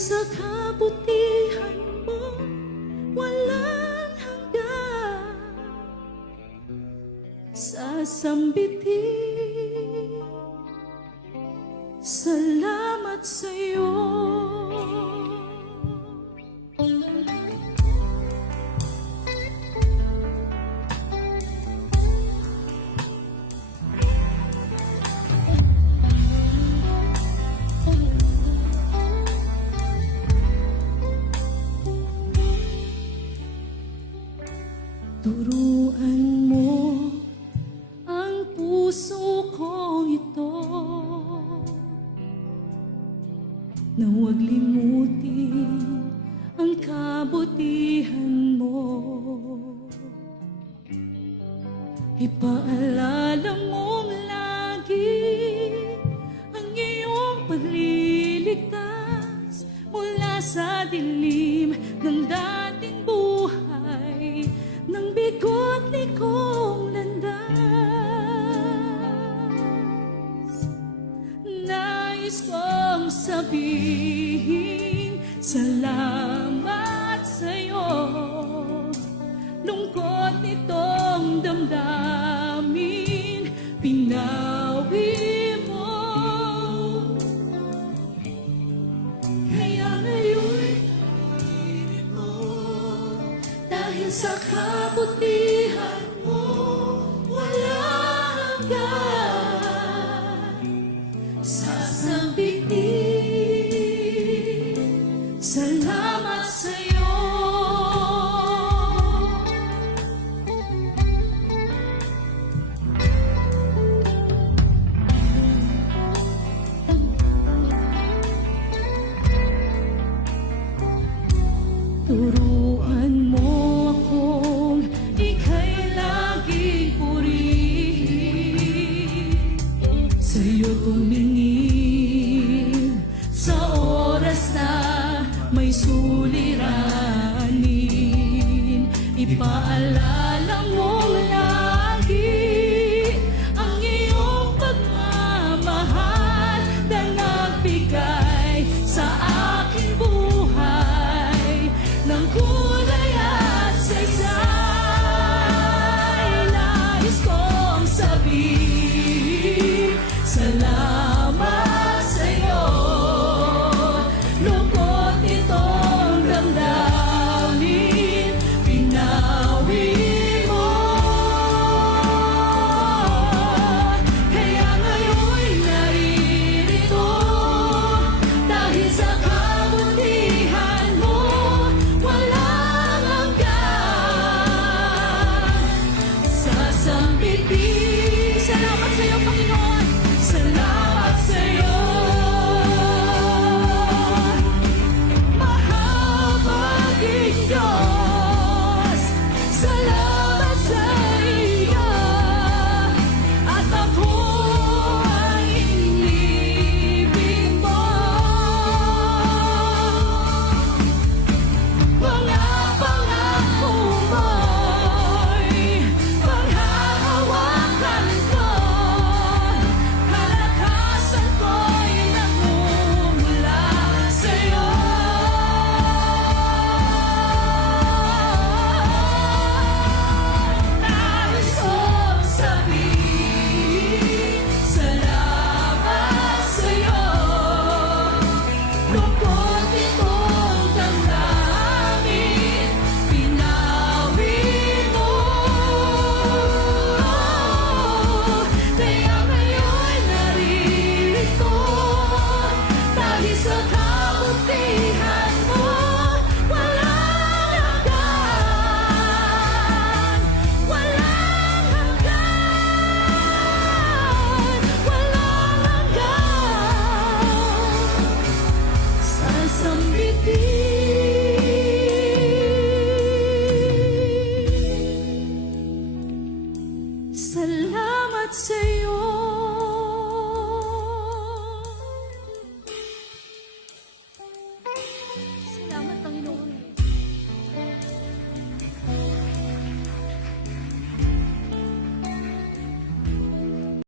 sa kabutihan mo, walang hanggan. Sasambitin, salamat sa'yo. Turuan mo ang puso kong ito na huwag limutin ang kabutihan mo. Ipaalala mong lagi ang iyong pagliligtas mula sa dilim ng dating buhay ng bigot likong landas. Nais kong sabihin salamat sa'yo. Lungkot nitong damdamin, pinawi mo. Kaya ngayon'y naririto dahil sa kabutihan mo, walang hanggan. Sasambitin, salamat sa'yo. Turuan mo akong ika'y laging purihin, sa'yo tumingin sa oras na may suliranin. Ipaalala mong lagi ang iyong pagmamahal na nagbigay sa aking buhay ng kulay at saysay. Nais kong sabihin salamat sa'yo. Lungkot itong damdamin, pinawi mo. Kaya ngayon'y naririto dahil sa kabutihan mo, walang hanggan. Sasambitin, salamat sa'yo, Panginoon. Salamat sa'yo. Mahabaging Diyos, salamat sa iyo. At ako ang inibig mo. Mga pangako mo'y panghahawakan ko. Kalakasan ko'y nagmumula sa'yo. Nais kong sabihin salamat sa'yo. Lungkot itong damdamin, pinawi mo. Kaya ngayon'y naririto dahil sa kabutihan mo, walang hanggan. Walang hanggan. Walang hanggan. Sasambitin, salamat sa'yo. Salamat, Panginoon.